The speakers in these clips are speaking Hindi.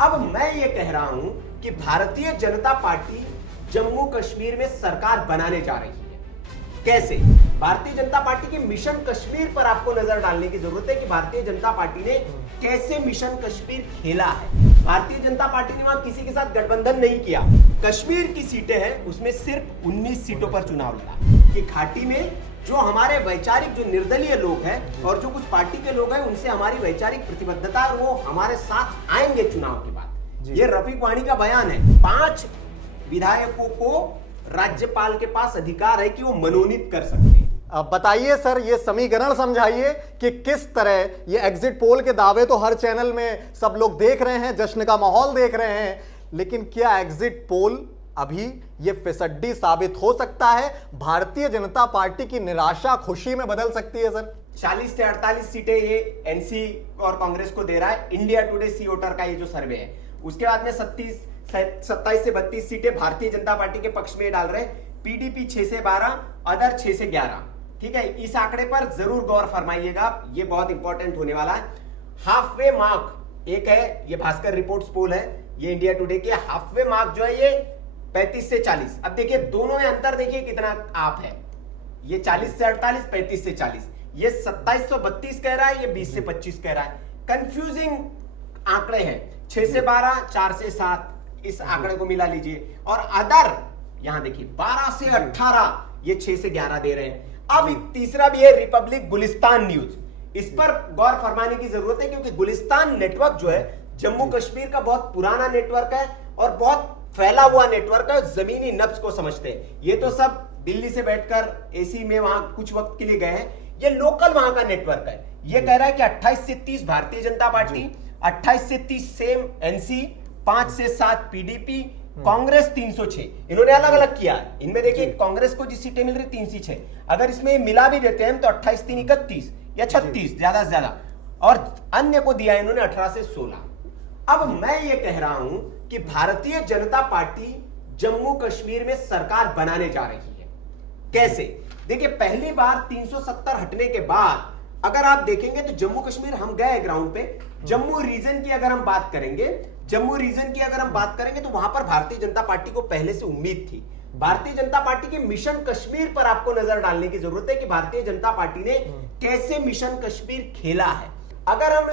अब मैं ये कह रहा हूं कि भारतीय जनता पार्टी जम्मू कश्मीर में सरकार बनाने जा रही है। कैसे? भारतीय जनता पार्टी के मिशन कश्मीर पर आपको नजर डालने की जरूरत है कि भारतीय जनता पार्टी ने कैसे मिशन कश्मीर खेला है। भारतीय जनता पार्टी ने वहां किसी के साथ गठबंधन नहीं किया। कश्मीर की सीटें हैं उसमें सिर्फ 19 सीटों पर चुनाव लड़ा। कि घाटी में जो हमारे वैचारिक जो निर्दलीय लोग हैं और जो कुछ पार्टी के लोग हैं उनसे हमारी वैचारिक प्रतिबद्धता और वो हमारे साथ आएंगे चुनाव के बाद। ये रफीक वानी का बयान है। 5 विधायकों को राज्यपाल के पास अधिकार है कि वो मनोनीत कर सकते हैं। अब बताइए सर, ये समीकरण समझाइए कि किस तरह ये एग्जिट पोल के दावे तो हर चैनल में सब लोग देख रहे हैं, जश्न का माहौल देख रहे हैं, लेकिन क्या एग्जिट पोल अभी ये फिसड्डी साबित हो सकता है? भारतीय जनता पार्टी की निराशा खुशी में बदल सकती है सर? 40 से 48 सीटें ये एनसी और कांग्रेस को दे रहा है इंडिया टुडे सी वोटर का ये जो सर्वे है। उसके बाद में 27 से 32 सीटें भारतीय जनता पार्टी के पक्ष में डाल रहे हैं। पीडीपी 6 से 12, अदर 6 से 11। ठीक है, इस आंकड़े पर जरूर गौर फरमाइएगा, ये बहुत इंपॉर्टेंट होने वाला है। हाफ वे मार्क एक है, ये भास्कर रिपोर्ट्स पोल है, ये इंडिया टुडे के हाफ वे मार्क जो है ये 35 से 40। अब देखिए दोनों में अंतर देखिए कितना आप है। ये 40 से 48, 35 से 40। ये 2732 कह रहा है, ये 20 से 25 कह रहा है। कंफ्यूजिंग आंकड़े हैं। 6 से 12, 4 से 7, इस आंकड़े को मिला लीजिए। और अदर यहां देखिए 12 से 18, ये 6 से 11 दे रहे हैं। अब तीसरा भी है रिपब्लिक गुलिस्तान न्यूज। इस पर गौर फरमाने की जरूरत है क्योंकि गुलिस्तान नेटवर्क जो है जम्मू कश्मीर का बहुत पुराना नेटवर्क है और बहुत फैला हुआ नेटवर्क है। जमीनी नब्ज को समझते हैं। ये तो सब दिल्ली से बैठकर एसी में वहां कुछ वक्त के लिए गए हैं, ये लोकल वहां का नेटवर्क है। ये कह रहा है कि 28 से 30 भारतीय जनता पार्टी, 28 से 30 सेम एनसी, 5 से 7 पीडीपी, कांग्रेस 306। इन्होंने अलग अलग किया है। इनमें देखिए कांग्रेस को जिस सीटें मिल रही 3 से 6, अगर इसमें मिला भी देते हैं तो 28 3 31 या 36 ज्यादा से ज्यादा, और अन्य को दिया इन्होंने 18 से 16। अब मैं ये कह रहा हूं कि भारतीय जनता पार्टी जम्मू कश्मीर में सरकार बनाने जा रही है। कैसे? देखिए पहली बार 370 हटने के बाद अगर आप देखेंगे तो जम्मू कश्मीर, हम गए ग्राउंड पे, जम्मू रीजन की अगर हम बात करेंगे, तो वहां पर भारतीय जनता पार्टी को पहले से उम्मीद थी। भारतीय जनता पार्टी के मिशन कश्मीर पर आपको नजर डालने की जरूरत है कि भारतीय जनता पार्टी ने कैसे मिशन कश्मीर खेला है। अगर हम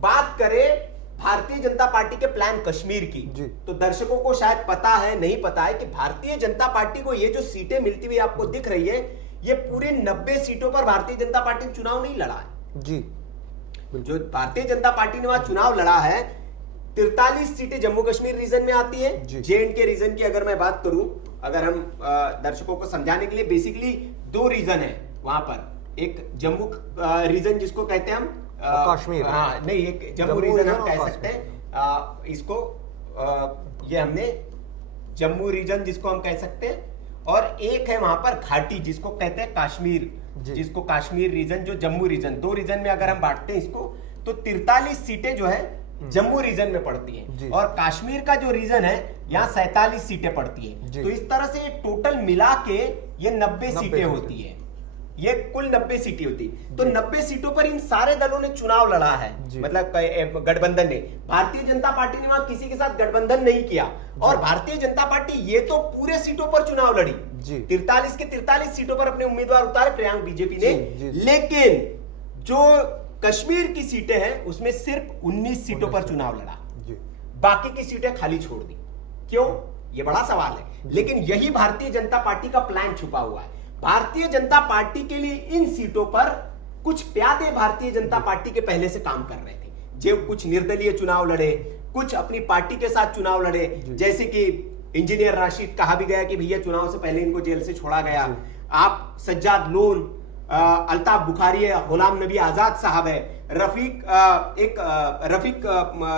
बात करें भारतीय जनता पार्टी के प्लान कश्मीर की, तो दर्शकों को शायद पता है, नहीं पता है कि भारतीय जनता पार्टी को ये जो सीटें मिलती हुई आपको दिख रही है, ये पूरे 90 सीटों पर भारतीय जनता पार्टी ने चुनाव नहीं लड़ा है। जी, जो भारतीय जनता पार्टी ने वहां चुनाव लड़ा है, 43 सीटें जम्मू कश्मीर रीजन में आती है। जे&के रीजन की अगर मैं बात करूं, अगर हम दर्शकों को समझाने के लिए, बेसिकली 2 रीजन है वहां पर। एक जम्मू रीजन जिसको कहते हैं हम कश्मीर, हाँ नहीं, एक जम्मू रीजन हम कह सकते हैं इसको, ये हमने जम्मू रीजन जिसको हम कह सकते हैं, और एक है वहां पर घाटी जिसको कहते हैं कश्मीर, जिसको कश्मीर रीजन, जो जम्मू रीजन। 2 रीजन में अगर हम बांटते हैं इसको, तो 43 सीटें जो है जम्मू रीजन में पड़ती हैं और कश्मीर का जो रीजन है यहाँ 47 सीटें पड़ती हैं। तो इस तरह से टोटल मिला के ये 90 सीटें होती है। ये कुल 90 सीटें होती। तो 90 सीटों पर इन सारे दलों ने चुनाव लड़ा है, मतलब गठबंधन ने। भारतीय जनता पार्टी ने वहां किसी के साथ गठबंधन नहीं किया और भारतीय जनता पार्टी ये तो पूरे सीटों पर चुनाव लड़ी। 43 के 43 सीटों पर अपने उम्मीदवार उतारे प्रियांक बीजेपी ने, लेकिन जो कश्मीर की सीटें हैं उसमें सिर्फ 19 सीटों पर चुनाव लड़ा, बाकी की सीटें खाली छोड़ दी। क्यों? ये बड़ा सवाल है, लेकिन यही भारतीय जनता पार्टी का प्लान छुपा हुआ है। भारतीय जनता पार्टी के लिए इन सीटों पर कुछ प्यादे भारतीय जनता पार्टी के पहले से काम कर रहे थे, जो कुछ निर्दलीय चुनाव लड़े, कुछ अपनी पार्टी के साथ चुनाव लड़े, जैसे कि इंजीनियर राशिद, कहा भी गया कि भैया चुनाव से पहले इनको जेल से छोड़ा गया। आप सज्जाद लोन, अल्ताफ बुखारी है, गुलाम नबी आजाद साहब है, रफीक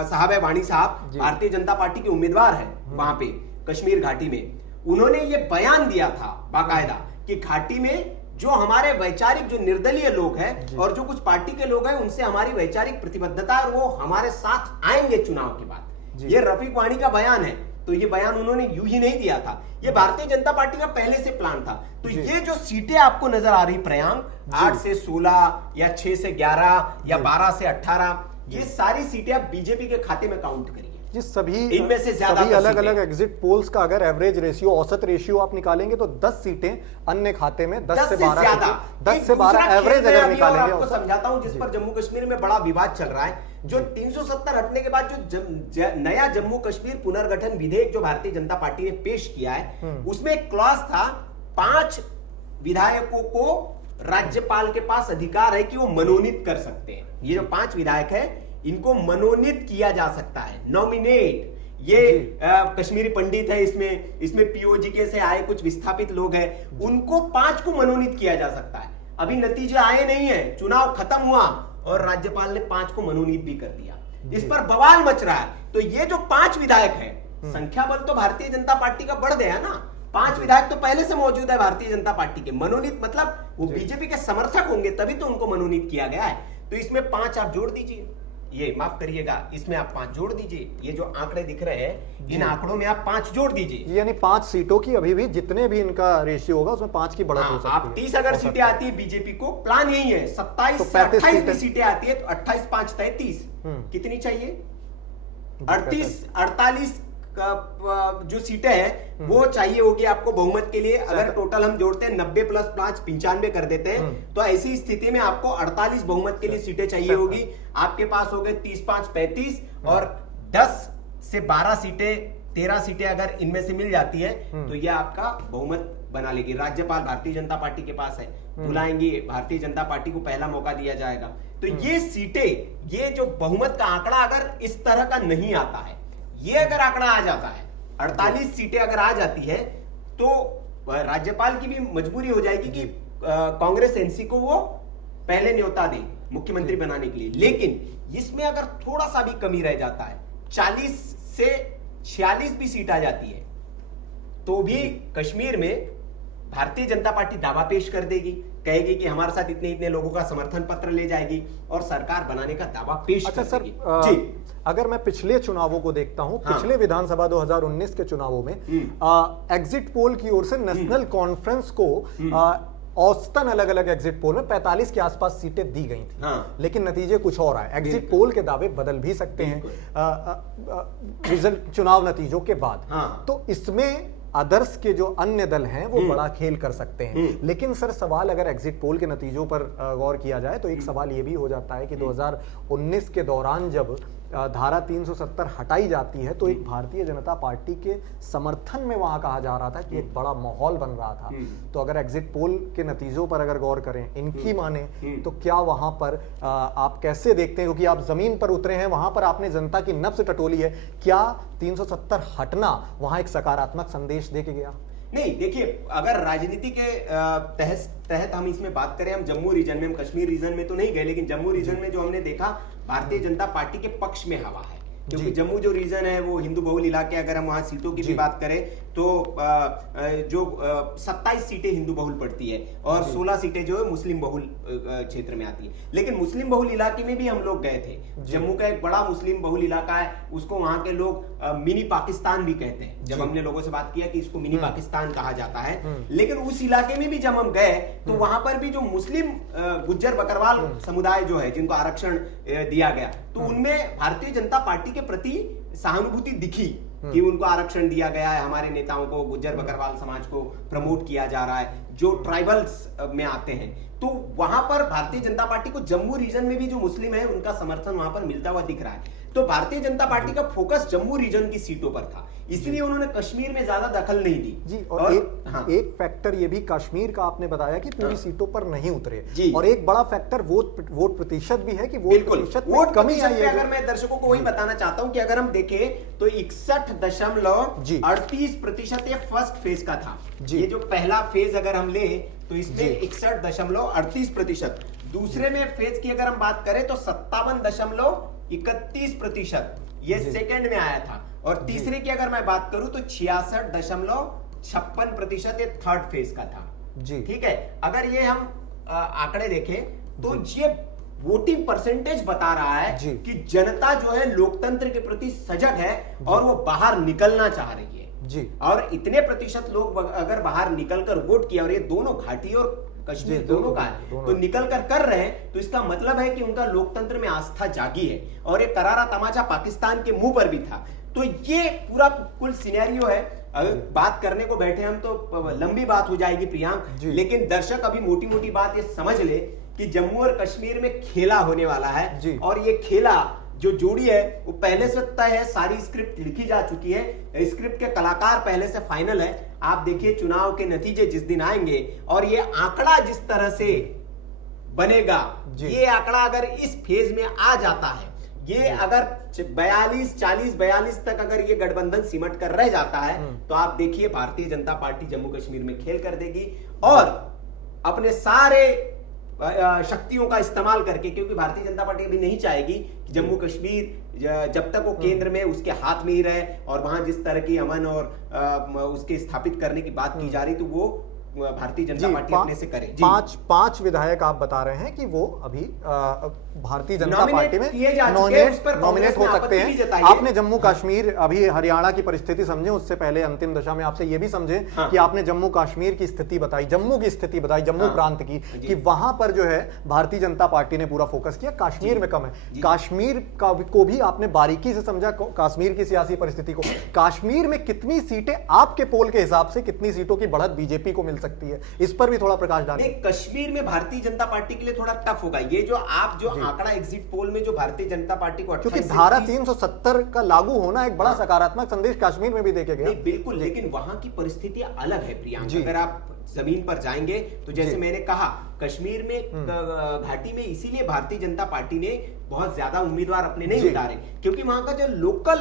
साहब है, वाणी साहब, भारतीय जनता पार्टी के उम्मीदवार है वहां पे कश्मीर घाटी में। उन्होंने ये बयान दिया था बाकायदा कि घाटी में जो हमारे वैचारिक जो निर्दलीय लोग हैं और जो कुछ पार्टी के लोग हैं उनसे हमारी वैचारिक प्रतिबद्धता और वो हमारे साथ आएंगे चुनाव के बाद। ये रफीक वाणी का बयान है। तो ये बयान उन्होंने यूं ही नहीं दिया था, ये भारतीय जनता पार्टी का पहले से प्लान था। तो ये जो सीटें आपको नजर आ रही प्रियांक, 8 से 16 या 6 से 11 या 12 से 18, ये सारी सीटें आप बीजेपी के खाते में काउंट करिए। जी सभी इनमें से ज्यादा सभी अलग अलग एग्जिट पोल्स का अगर एवरेज रेशियो, औसत रेशियो आप निकालेंगे तो 10 सीटें अन्य खाते में, 10 से 12 ज्यादा, 10 से 12 एवरेज अगर निकालेंगे। आपको समझाता हूं जिस पर जम्मू कश्मीर में बड़ा विवाद चल रहा है। जो 370 हटने के बाद जो नया जम्मू कश्मीर पुनर्गठन विधेयक जो भारतीय जनता पार्टी ने पेश किया है, उसमें एक क्लॉज था 5 विधायकों को राज्यपाल के पास अधिकार है कि वो मनोनीत कर सकते हैं। ये जो 5 विधायक है इनको मनोनीत किया जा सकता है, नॉमिनेट। ये कश्मीरी पंडित है, इसमें पीओजी से आए कुछ विस्थापित लोग हैं, उनको 5 को मनोनीत किया जा सकता है। अभी नतीजे आए नहीं है, चुनाव खत्म हुआ और राज्यपाल ने 5 को मनोनीत भी कर दिया। इस पर बवाल मच रहा है। तो ये जो 5 विधायक है, संख्या बल तो भारतीय जनता पार्टी का बढ़ गया ना। 5 विधायक तो पहले से मौजूद है भारतीय जनता पार्टी के। मनोनीत मतलब वो बीजेपी के समर्थक होंगे तभी तो उनको मनोनीत किया गया है। तो इसमें 5 आप जोड़ दीजिए, ये माफ करिएगा, इसमें आप 5 जोड़ दीजिए। ये जो आंकड़े दिख रहे हैं, इन आंकड़ों में आप 5 जोड़ दीजिए, यानी 5 सीटों की अभी भी जितने भी इनका रेशियो होगा उसमें 5 की बढ़त हो सकती है। आप 30 अगर सीटें आती है बीजेपी को, प्लान यही है 27 तो से 28 भी सीटें आती है तो 28 5 33 कितनी चाहिए? 48 जो सीटें हैं वो चाहिए होगी आपको बहुमत के लिए। अगर टोटल हम जोड़ते हैं 90 + 5 95 कर देते हैं तो ऐसी स्थिति में आपको 48 बहुमत के लिए सीटें चाहिए होगी। आपके पास हो गए 30 5 35 और 10 से 12 सीटें 13 सीटें अगर इनमें से मिल जाती है तो ये आपका बहुमत बना लेगी। राज्यपाल भारतीय जनता पार्टी के पास है, बुलाएंगे, भारतीय जनता पार्टी को पहला मौका दिया जाएगा। तो ये सीटें, ये जो बहुमत का आंकड़ा अगर इस तरह का नहीं आता है, ये अगर आंकड़ा आ जाता है, 48 सीटें अगर आ जाती है तो राज्यपाल की भी मजबूरी हो जाएगी कि कांग्रेस एनसी को वो पहले न्योता दे मुख्यमंत्री बनाने के लिए। लेकिन इसमें अगर थोड़ा सा भी कमी रह जाता है, 40 से 46 भी सीट आ जाती है, तो भी कश्मीर में भारतीय जनता पार्टी दावा पेश कर देगी, कहेगी कि हमारे साथ इतने इतने लोगों का समर्थन पत्र ले जाएगी और सरकार बनाने का दावा पेश कर देगी। जी, अगर मैं पिछले चुनावों को देखता हूं, पिछले विधानसभा 2019 के चुनावों में एग्जिट पोल की ओर से नेशनल कॉन्फ्रेंस को औसतन अलग अलग एग्जिट पोल में 45 के आसपास सीटें दी गई थी। लेकिन नतीजे कुछ और आए। एग्जिट पोल के दावे बदल भी सकते हैं रिजल्ट चुनाव नतीजों के बाद। तो इसमें अदर्स के जो अन्य दल हैं वो बड़ा खेल कर सकते हैं। लेकिन सर, सवाल अगर एग्जिट पोल के नतीजों पर गौर किया जाए तो एक सवाल ये भी हो जाता है कि 2019 के दौरान जब धारा 370 हटाई जाती है तो एक भारतीय जनता पार्टी के समर्थन में वहां कहा जा रहा था कि एक बड़ा माहौल बन रहा था। तो अगर एग्जिट पोल के नतीजों पर अगर गौर करें, इनकी माने, तो क्या वहां पर आप कैसे देखते हैं, क्योंकि आप जमीन पर उतरे हैं, वहां पर आपने जनता की नब्ज टटोली है, क्या 370 हटना वहां एक सकारात्मक संदेश दे के गया? नहीं, देखिए, अगर राजनीति के तहत हम इसमें बात करें, हम जम्मू रीजन में, हम कश्मीर रीजन में तो नहीं गए, लेकिन जम्मू रीजन में जो हमने देखा, भारतीय जनता पार्टी के पक्ष में हवा है। क्योंकि जम्मू जो रीजन है वो हिंदू बहुल इलाके, अगर हम वहां सीटों की भी बात करें तो जो 27 सीटें हिंदू बहुल पड़ती है और 16 सीटें जो है मुस्लिम बहुल क्षेत्र में आती है। लेकिन मुस्लिम बहुल इलाके में भी हम लोग गए थे। जम्मू का एक बड़ा मुस्लिम बहुल इलाका है, उसको वहां के लोग मिनी पाकिस्तान भी कहते हैं। जब हमने लोगों से बात किया कि इसको मिनी पाकिस्तान कहा जाता है, लेकिन उस इलाके में भी जब हम गए तो वहां पर भी जो मुस्लिम गुज्जर बकरवाल समुदाय जो है, जिनको आरक्षण दिया गया, तो उनमें भारतीय जनता पार्टी के प्रति सहानुभूति दिखी कि उनको आरक्षण दिया गया है, हमारे नेताओं को, गुज्जर बकरवाल समाज को प्रमोट किया जा रहा है जो ट्राइबल्स में आते हैं। तो वहां पर भारतीय जनता पार्टी को जम्मू रीजन में भी जो मुस्लिम है उनका समर्थन वहां पर मिलता हुआ दिख रहा है। तो भारतीय जनता पार्टी का फोकस जम्मू रीजन की सीटों पर था, इसलिए उन्होंने कश्मीर में ज्यादा दखल नहीं दी। जी, और एक फैक्टर ये भी कश्मीर का आपने बताया कि पूरी सीटों पर नहीं उतरे, और एक बड़ा फैक्टर वोट प्रतिशत भी है कि वोट प्रतिशत में कमी आई है। अगर मैं दर्शकों को वही बताना चाहता हूं कि अगर हम देखें तो 61.38% ये फर्स्ट फेज का था। ये जो पहला फेज अगर हम ले तो इसमें 61.38%। दूसरे में फेज की अगर हम बात करें तो 57.31% ये सेकंड में आया था। और तीसरे की अगर मैं बात करूं तो 66.56% ये थर्ड फेज का था। जी, ठीक है। अगर ये हम आंकड़े देखें तो ये वोटिंग परसेंटेज बता रहा है कि जनता जो है लोकतंत्र के प्रति सजग है और वो बाहर निकलना चाह रही है। जी, और इतने प्रतिशत लोग अगर बाहर निकलकर वोट किया, और ये दोनों घाटी और कश्मीर दोनों का है, तो निकल कर रहे हैं, तो इसका मतलब है कि उनका लोकतंत्र में आस्था जागी है। और ये करारा तमाचा पाकिस्तान के मुंह पर भी था। तो ये पूरा कुल सिनेरियो है। अगर बात करने को बैठे हम तो लंबी बात हो जाएगी प्रियांक, लेकिन दर्शक अभी मोटी मोटी बात ये समझ ले कि जम्मू और कश्मीर में खेला होने वाला है, और ये खेला जो जोड़ी है वो पहले से तय है, सारी स्क्रिप्ट लिखी जा चुकी है, स्क्रिप्ट के कलाकार पहले से फाइनल है। आप देखिए चुनाव के नतीजे जिस दिन आएंगे और ये आंकड़ा जिस तरह से बनेगा, ये आंकड़ा अगर इस फेज में आ जाता है, ये अगर 42 तक अगर ये गठबंधन सिमट कर रह जाता है, तो आप देखिए भारतीय जनता पार्टी जम्मू कश्मीर में खेल कर देगी और अपने सारे शक्तियों का इस्तेमाल करके, क्योंकि भारतीय जनता पार्टी अभी नहीं चाहेगी कि जम्मू कश्मीर जब तक वो केंद्र में उसके हाथ में ही रहे, और वहां जिस तरह की अमन और उसके स्थापित करने की बात की जा रही, तो वो भारतीय जनता पार्टी अपने से करे। पांच विधायक आप बता रहे हैं कि वो अभी भारतीय जनता पार्टी में नॉमिनेट हो सकते हैं। आपने जम्मू कश्मीर, अभी हरियाणा की परिस्थिति समझे, उससे पहले अंतिम दशा में आपसे ये भी समझे कि आपने जम्मू कश्मीर की स्थिति बताई, जम्मू की स्थिति बताई, जम्मू प्रांत की, कि वहां पर जो है भारतीय जनता पार्टी ने पूरा फोकस किया, कश्मीर में कम है। कश्मीर को भी आपने बारीकी से समझा, कश्मीर की सियासी परिस्थिति को। कश्मीर में कितनी सीटें आपके पोल के हिसाब से, कितनी सीटों की बढ़त बीजेपी को मिल सकती है, इस पर भी थोड़ा प्रकाश डालें। कश्मीर में भारतीय जनता पार्टी के लिए थोड़ा टफ होगा ये, जो आप जो आंकड़ा एग्जिट पोल में जो भारतीय जनता पार्टी को, क्योंकि धारा 370 का लागू होना एक बड़ा सकारात्मक संदेश कश्मीर में भी देखे गया। बिल्कुल, लेकिन वहां की परिस्थितियां अलग है प्रियांक। अगर आप जमीन पर जाएंगे तो जैसे मैंने कहा, कश्मीर में घाटी में इसीलिए भारतीय जनता पार्टी ने बहुत ज्यादा उम्मीदवार अपने नहीं उतारे, क्योंकि वहां का जो लोकल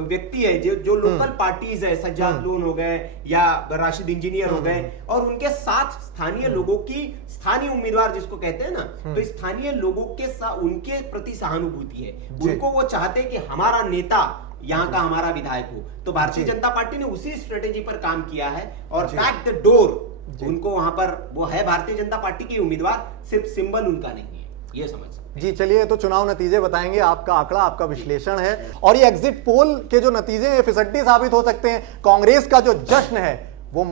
व्यक्ति है, जो लोकल पार्टीज है, सज्जाद लोन हो गए या राशिद इंजीनियर हो गए, और उनके साथ स्थानीय लोगों की, स्थानीय उम्मीदवार जिसको कहते हैं ना, तो स्थानीय लोगों के साथ उनके प्रति सहानुभूति है, उनको वो चाहते हैं कि हमारा नेता यहाँ का हमारा विधायक हो। तो भारतीय जनता पार्टी ने उसी स्ट्रेटेजी पर काम किया है और बैक द डोर उनको वहां पर, वो है भारतीय जनता पार्टी की उम्मीदवार, सिर्फ सिंबल उनका नहीं है, ये समझ सकते। जी चलिए, तो चुनाव नतीजे बताएंगे, आपका आंकड़ा, आपका विश्लेषण है, और ये एग्जिट पोल के जो नतीजे हैं फिसड्डी साबित हो सकते हैं। कांग्रेस का जो जश्न है वो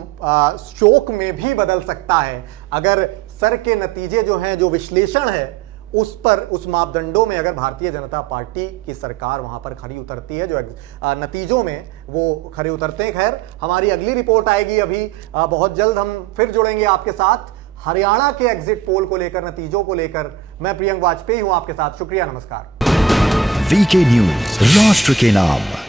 शोक में भी बदल सकता है अगर सर के नतीजे जो हैं, जो विश्लेषण है उस पर, उस मापदंडों में अगर भारतीय जनता पार्टी की सरकार वहां पर खरी उतरती है, जो नतीजों में वो खरे उतरते हैं। खैर, हमारी अगली रिपोर्ट आएगी अभी बहुत जल्द, हम फिर जुड़ेंगे आपके साथ हरियाणा के एग्जिट पोल को लेकर, नतीजों को लेकर। मैं प्रियंक वाजपेयी हूं आपके साथ, शुक्रिया, नमस्कार। वीके न्यूज, राष्ट्र के नाम।